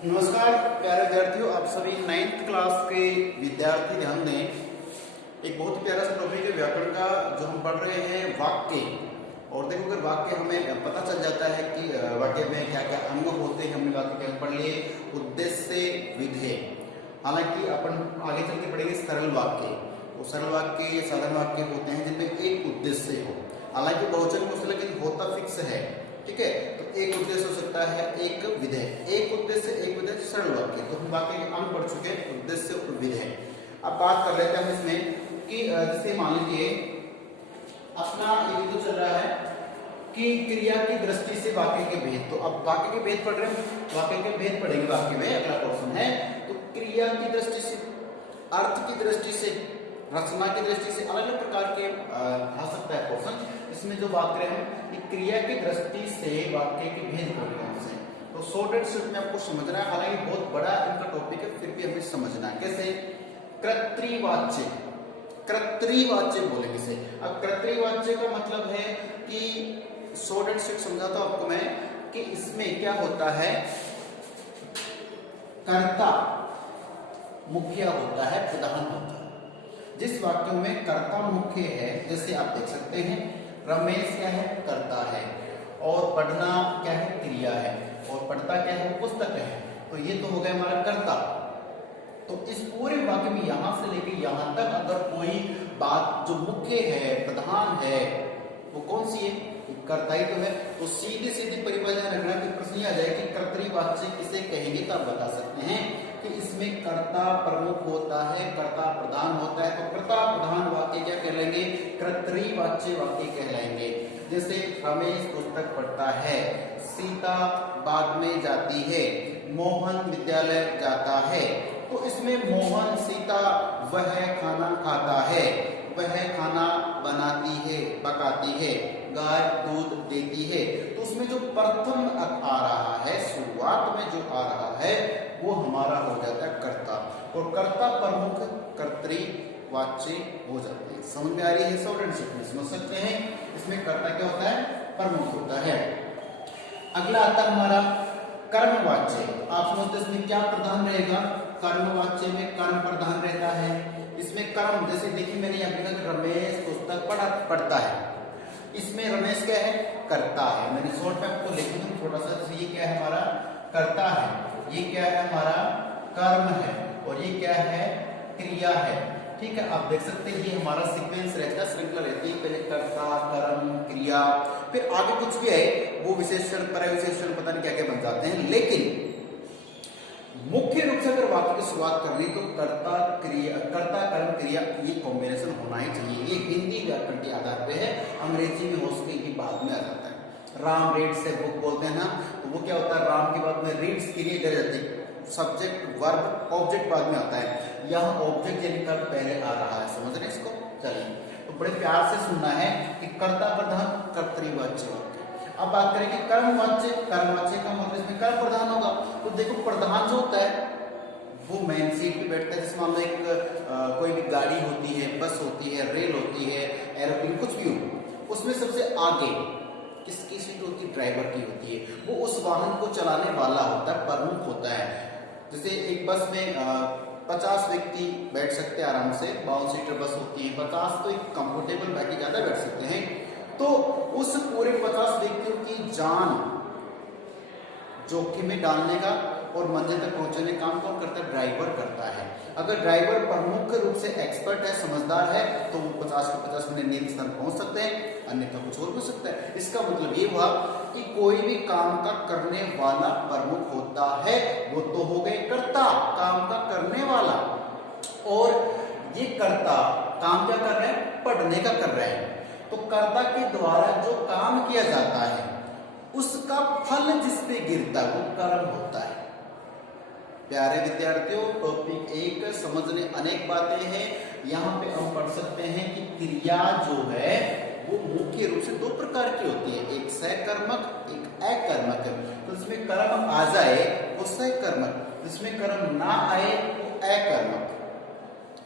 नमस्कार प्यारे विद्यार्थियों, आप सभी 9th क्लास के विद्यार्थी ध्यान दें। एक बहुत ही प्यारा सा टॉपिक है व्याकरण का, जो हम पढ़ रहे हैं वाक्य। और देखो, अगर वाक्य हमें पता चल जाता है कि वाक्य में क्या क्या अंग होते हैं। हमने वाक्य क्या पढ़ लिए, उद्देश्य, विधेय। हालांकि अपन आगे चल के पढ़ेंगे सरल वाक्य। वो सरल वाक्य, साधारण वाक्य होते हैं जिनमें एक उद्देश्य हो। हालांकि बहुवचन में उससे लेकिन होता फिक्स है, ठीक है। तो एक उद्देश्य हो सकता है, एक विधेय। एक उद्देश्य, एक विधेय, सरल वाक्य। तो हम वाक्य के अंग पढ़ चुके हैं, उद्देश्य और विधेय। अब बात कर लेते हैं हम इसमें कि जैसे मान लीजिए अपना ये तो चल रहा है कि क्रिया की दृष्टि से वाक्य के भेद। तो अब वाक्य के भेद पढ़ रहे हैं, वाक्य के भेद पढ़ेंगे। वाक्य में अगला क्वेश्चन है, तो क्रिया की दृष्टि से, अर्थ की दृष्टि से, रचना की दृष्टि से अलग अलग प्रकार के आ सकता है क्वेश्चन। इसमें जो बात करें हम क्रिया की दृष्टि से वाक्य के भेद पढ़ रहे हैं, तो शॉर्ट एंड स्वीट में आपको समझना है। हालांकि बहुत बड़ा इनका टॉपिक है, फिर भी हमें समझना है कैसे। कर्तृवाच्य, कर्तृवाच्य बोलेंगे इसे। अब कर्तृवाच्य का मतलब है कि शॉर्ट एंड स्वीट समझाता हूं आपको मैं कि इसमें क्या होता है, कर्ता मुख्य होता है, प्रधान होता है। जिस वाक्यों में कर्ता मुख्य है, जैसे आप देख सकते हैं रमेश क्या है, कर्ता है, और पढ़ना क्या है, क्रिया है, और पढ़ता क्या है, पुस्तक है। तो ये तो हो गया हमारा कर्ता। तो इस पूरे वाक्य में यहां से लेके यहां तक अगर कोई बात जो मुख्य है, प्रधान है, वो कौन सी है, कर्ता ही तो है। तो सीधी सीधी परिभाषा रखना कि प्रश्न आ जाए कि कर्तृवाच्य किसे कहेंगे, तो आप बता सकते हैं कि इसमें कर्ता प्रमुख होता है, कर्ता प्रधान होता है। तो कर्ता प्रधान वाक्य क्या कहलाएंगे, कर्तृवाच्य वाक्य कहलाएंगे। जैसे रमेश पुस्तक पढ़ता है, सीता बाग में जाती है, मोहन विद्यालय जाता है। तो इसमें मोहन, सीता, वह खाना खाता है, वह खाना बनाती है, पकाती है, गाय दूध देती है। तो उसमें जो प्रथम आ रहा है, शुरुआत में जो आ रहा है, वो हमारा हो जाता है कर्ता। और कर्ता प्रमुख कर्तृवाच्य हो जाते हैं। समझ में आ रही है, शॉर्ट एंड स्वीट में समझ सकते हैं। इसमें कर्ता क्या होता है, प्रमुख होता है। अगला आता है हमारा कर्मवाच्य। आप समझते हैं इसमें क्या प्रधान रहेगा, कर्मवाच्य में कर्म प्रधान रहता है। इसमें कर्म, जैसे देखिए मैंने यहाँ लिखा कि रमेश पुस्तक पढ़ता है, इसमें रमेश क्या है, कर्ता है। मैंने शॉर्ट में आपको लिख दूं थोड़ा सा। ये क्या है हमारा, कर्ता है, ये क्या है हमारा, कर्म है, और ये क्या है, क्रिया है। ठीक है, आप देख सकते हैं ये हमारा सीक्वेंस रहता है, श्रृंखला रहती है। पहले कर्ता, कर्म, क्रिया, फिर आगे कुछ भी है वो विशेषण, परविशेषण, पता नहीं क्या क्या बन जाते हैं। लेकिन मुख्य रूप से अगर वाक्य की शुरुआत करनी तो कर्ता क्रिया, कर्ता कर्म क्रिया, ये कॉम्बिनेशन होना ही चाहिए। ये हिंदी व्याकरण के आधार पे है, अंग्रेजी में हो सके ये बाद में आ जाता है। राम रीड्स ए बुक बोलते हैं ना, तो वो क्या होता है, राम के बाद में रीड्स क्रिया इधर जाती है, सब्जेक्ट वर्ब ऑब्जेक्ट बाद में आता है। यहाँ ऑब्जेक्ट यानी कर्म पहले आ रहा है, समझ रहे इसको। चलिए, तो बड़े प्यार से सुनना है कि कर्ता प्रधान कर्तृवाच्य वाक्य। अब बात करेंगे कर्मवाच्य। कर्मवाच्य का मतलब इसमें कर्म प्रधान होगा। तो देखो प्रधान जो होता है वो मेन सीट पे बैठता है। जैसे मान लो एक कोई भी गाड़ी होती है, बस होती है, रेल होती है, एरोप्लेन, कुछ भी हो, उसमें सबसे आगे किसकी सीट होती है, ड्राइवर की होती है। वो उस वाहन को चलाने वाला होता है, प्रमुख होता है। जैसे एक बस में 50 व्यक्ति बैठ सकते हैं आराम से, 52 सीटर बस होती है, 50 तो एक कंफर्टेबल बाकी ज्यादा बैठ सकते हैं। तो उस पूरे 50 व्यक्तियों की जान जोखिम में डालने का और मंजिल तक पहुंचने का काम कौन करता है, ड्राइवर करता है। अगर ड्राइवर प्रमुख रूप से एक्सपर्ट है, समझदार है, तो वो 50 के 50 मिनट नियत स्थान पहुंच सकते हैं, अन्यथा कुछ और हो सकता है। इसका मतलब ये हुआ कि कोई भी काम का करने वाला प्रमुख होता है, वो तो हो गए कर्ता, काम का करने वाला। और ये कर्ता काम क्या कर रहे हैं, पढ़ने का कर रहे हैं। तो कर्ता के द्वारा जो काम किया जाता है उसका फल जिस पे गिरता है वो कर्म होता है। प्यारे विद्यार्थियों, टॉपिक 1 समझने अनेक बातें हैं। यहाँ पे हम पढ़ सकते हैं कि क्रिया जो है वो मुख्य रूप से 2 प्रकार की होती है, एक सकर्मक, एक अकर्मक। तो इसमें कर्म आ जाए वो सकर्मक, जिसमें कर्म ना आए वो अकर्मक।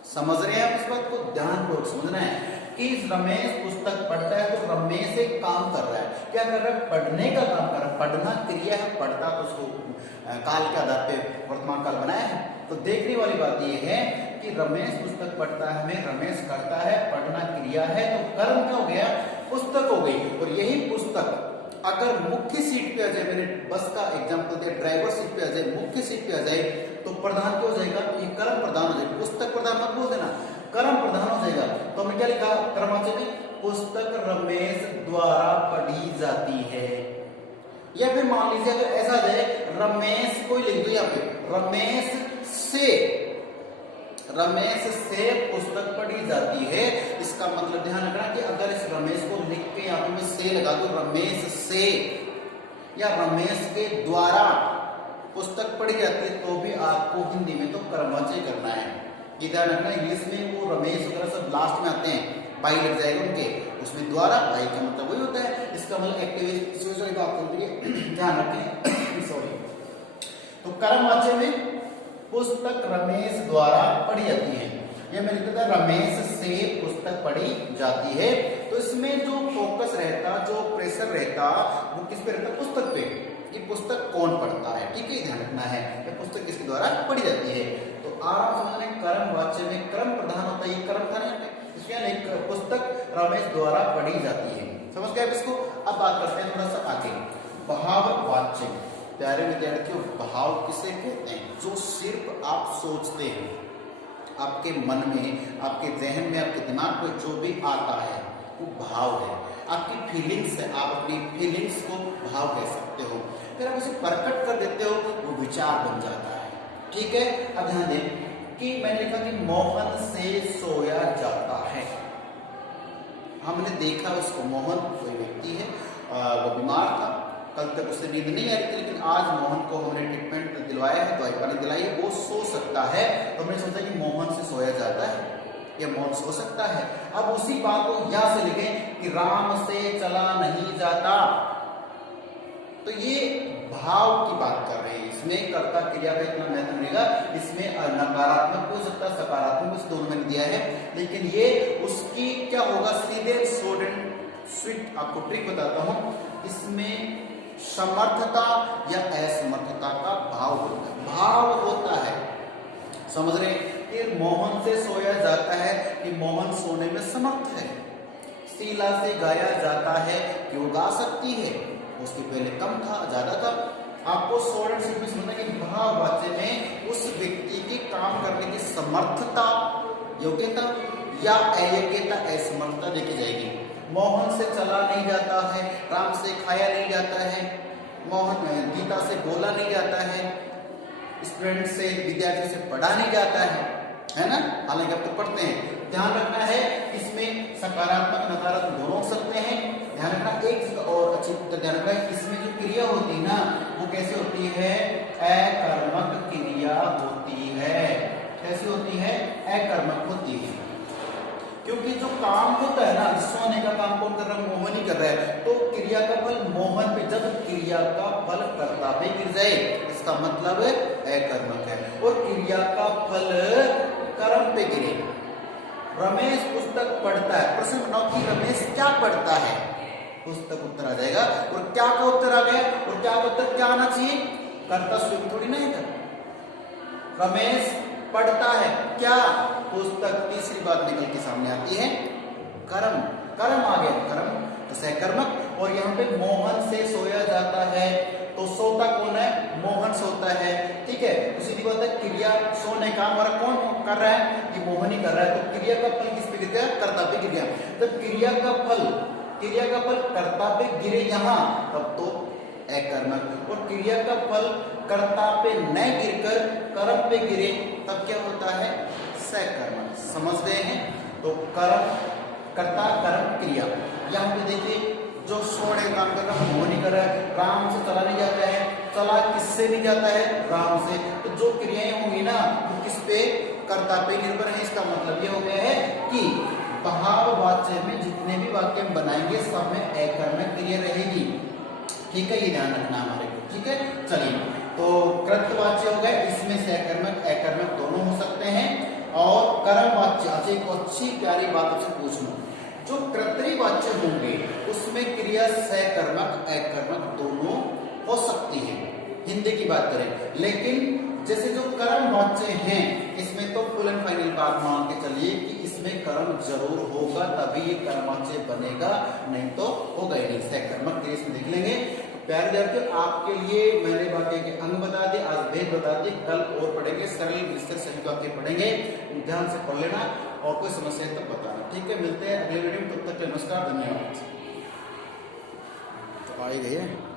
समझ रहे हैं आप इस बात को, ध्यानपूर्वक समझना है कि रमेश पुस्तक पढ़ता है तो रमेश एक काम कर रहा है। क्या कर रहा है, पढ़ने का काम कर रहा है। पढ़ना क्रिया है, पढ़ता तो उसको काल के आधार पे वर्तमान काल बनाया है। तो देखने वाली बात यह है कि रमेश पुस्तक पढ़ता है में रमेश करता है, पढ़ना क्रिया है, तो कर्म क्या हो गया, पुस्तक हो गई। और यही पुस्तक अगर मुख्य सीट पे आ जाए, मैंने बस का एग्जांपल दिया, ड्राइवर सीट पे आ जाए, मुख्य सीट पे आ जाए, तो प्रधान क्या हो जाएगा, ये कर्म प्रधान हो जाएगा। पुस्तक प्रधान मत बोल देना, कर्म प्रधान हो जाएगा। तो हमने क्या लिखा कर्मवाचक में, पुस्तक रमेश द्वारा पढ़ी जाती है। या फिर मान लीजिए अगर ऐसा आ जाए, रमेश कोई लिख दो यहाँ पे, रमेश से पुस्तक पढ़ी जाती है। इसका मतलब ध्यान रखना कि अगर इस रमेश को लिख के यहाँ पे मैं से लगा दूं, रमेश से या रमेश के द्वारा पुस्तक पढ़ी जाती है, तो भी आपको हिंदी में तो कर्मवाचक करना है। ये ध्यान रखना, इंग्लिश में वो रमेश वगैरह सब लास्ट में आते हैं, बाई लग जाएगा उनके, उसमें द्वारा, बाई का मतलब वही होता है। इसका मतलब एक्टिव बात करते हैं, ध्यान रखें सॉरी। तो कर्मवाचक में पुस्तक रमेश द्वारा पढ़ी जाती है, ये मैंने लिखा था रमेश से पुस्तक पढ़ी जाती है। तो इसमें जो फोकस रहता, जो प्रेशर रहता, वो किस पे रहता, पुस्तक पे, कि पुस्तक कौन पढ़ता है। ठीक है, ध्यान रखना है कि पुस्तक किसके द्वारा पढ़ी जाती है। तो आराम समझने, कर्मवाच्य में क्रम प्रधान होता है, ये कर्म था ना, इसमें पुस्तक रमेश द्वारा पढ़ी जाती है। समझ गए इसको। अब बात करते हैं थोड़ा सा आगे, भाववाच्य। प्यारे विद्यार्थियों, भाव किसे कहते हैं, जो सिर्फ आप सोचते हैं, आपके मन में, आपके जहन में, आपके दिमाग में जो भी आता है वो भाव है। आपकी फीलिंग्स है, आप अपनी फीलिंग्स को भाव कह सकते हो। फिर आप उसे प्रकट कर देते हो, वो विचार बन जाता है। ठीक है, अब ध्यान दें कि मैंने लिखा कि मोहन से सोया जाता है। हमने देखा उसको, मोहन कोई व्यक्ति है, वो बीमार था, कल तक उसे नींद नहीं आ रही थी, लेकिन आज मोहन को हमने ट्रीटमेंट दिलवाया है, दवाई पानी दिलाई है, वो सो सकता है। तो हमने सोचा कि मोहन से सोया जाता है या मोहन सो सकता है। अब उसी बात को यहां से लिखें कि राम से चला नहीं जाता। तो ये भाव की बात कर रहे हैं, इसमें कर्ता क्रिया का इतना महत्व मिलेगा। इसमें नकारात्मक हो सकता है, सकारात्मक, इस दोनों में दिया है, लेकिन ये उसकी क्या होगा, सीधे स्वीट आपको ट्रिक बताता हूं, इसमें समर्थता या असमर्थता का भाव होता है। भाव होता है, समझ रहे, कि मोहन से सोया जाता है कि मोहन सोने में समर्थ है। शीला से गाया जाता है कि वो गा सकती है, उसके पहले कम था, ज्यादा था। आपको सोलन से भी समझना कि भाववाच्य में उस व्यक्ति की काम करने की समर्थता, योग्यता या अयोग्यता, असमर्थता देखी जाएगी। मोहन से चला नहीं जाता है, राम से खाया नहीं जाता है, मोहन गीता से बोला नहीं जाता है, स्टूडेंट से, विद्यार्थी से पढ़ा नहीं जाता है ना, हालांकि आप तो पढ़ते हैं। ध्यान रखना है, इसमें सकारात्मक नकारात्मक दोनों हो सकते हैं। ध्यान रखना, एक और अच्छी ध्यान रखना, इसमें जो क्रिया होती है ना, वो कैसे होती है, अकर्मक क्रिया होती है। कैसी होती है, अकर्मक होती है, क्योंकि जो काम होता है ना, सोने का काम कौन कर रहा है, मोहन ही कर रहा है। तो क्रिया का फल मोहन पे, जब क्रिया का फल कर्ता पे गिर जाए, इसका मतलब अकर्मक है। और क्रिया का फल कर्म पे गिरे, रमेश पुस्तक पढ़ता है, प्रश्न बनाओ कि रमेश क्या पढ़ता है, पुस्तक उत्तर आ जाएगा। और क्या का उत्तर आ गया, और क्या का उत्तर क्या आना चाहिए, कर्ता स्वयं थोड़ी नहीं था। रमेश पढ़ता है क्या, पुस्तक, तीसरी बात निकल के सामने आती है, कर्म, कर्म आ गया, कर्म तो सहकर्मक। और यहाँ पे मोहन से सोया जाता है, तो सोता कौन है, मोहन सोता है। ठीक है, तो सीधी बात है, क्रिया सोने का हमारा कौन कर रहा है, ये मोहन ही कर रहा है। तो क्रिया का फल किस पे गिर गया, कर्ता पे गिर गया। जब क्रिया का फल कर्ता पे गिरे यहाँ, तब तो अकर्मक। और क्रिया का फल कर्ता पे न गिरकर कर्म पे गिरे, तब क्या होता है, सकर्मक। समझ गए हैं। तो कर्म, कर्ता, कर्म, क्रिया। यहाँ पे देखिए, जो सोने काम कर रहा है, मोहन ही कर रहा है। राम से चला नहीं जाता है, चला किससे नहीं जाता है, राम से। तो जो क्रियाएं होंगी ना, वो किस पे, कर्ता पे निर्भर है। इसका मतलब ये हो गया है कि भाववाच्य में जितने भी वाक्य हम बनाएंगे, सब में अकर्मक क्रिया रहेगी। ठीक है, ये ध्यान रखना हमारे को। ठीक है, चलिए, तो कृतवाच्य हो गए, इसमें से अकर्मक अकर्मक दोनों हो सकते हैं। और कर्मवाच्य, अच्छा एक अच्छी प्यारी बात आपसे पूछ लूं, जो कर्तृवाच्य होंगे उसमें क्रिया सकर्मक अकर्मक दोनों ये की बात करें। लेकिन जैसे जो कर्म वाच्य हैं इसमें तो फुल एंड फाइनल बात मान के चलिए कि इसमें कर्म जरूर होगा, तभी ये कर्मवाच्य बनेगा, नहीं तो होगा ही नहीं। सकर्मक क्रिया इसमें देख लेंगे। प्यारे विद्यार्थियों, आपके लिए मैंने वाक्य के अंग बता दिए, आज भेद बता दिए, कल और पढ़ेंगे, सरल विस्तृत सही वाक्य पढ़ेंगे, ध्यान से पढ़ लेना और कोई समस्या है तो बताना। ठीक है, मिलते हैं अगले वीडियो में, तब तक के नमस्कार, धन्यवाद। तो आ ही गए।